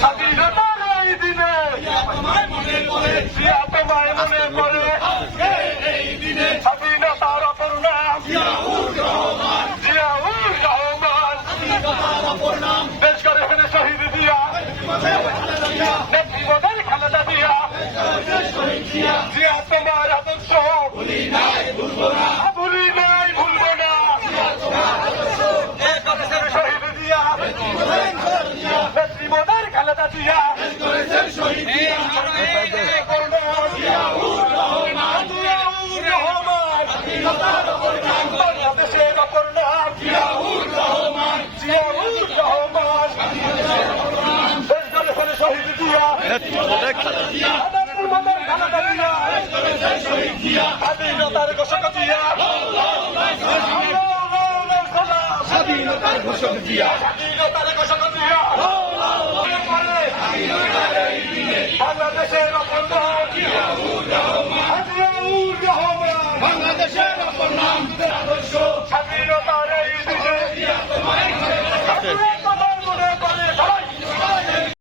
স্বাধীনতার এই দিনে জিয়া তোমায় মনে করে, স্বাধীনতার অপর নাম জিয়াউর রহমান, দেশ করে ফেলে শহীদ জিয়া, নেত্রীদের খালেদা জিয়া, জিয়া তোমার আদর্শ ভুলি নাই ভুলবো না, শহীদ জিয়া, নেত্রীদের খালেদা জিয়া, বাংলাদেশের অপর নাম জিয়াউর রহমান, দেশ করে ফেলে শহীদ জিয়া, স্বাধীনতার ঘোষক জিয়া, স্বাধীনতার ঘোষক জিয়া, বাংলাদেশের অপর নাম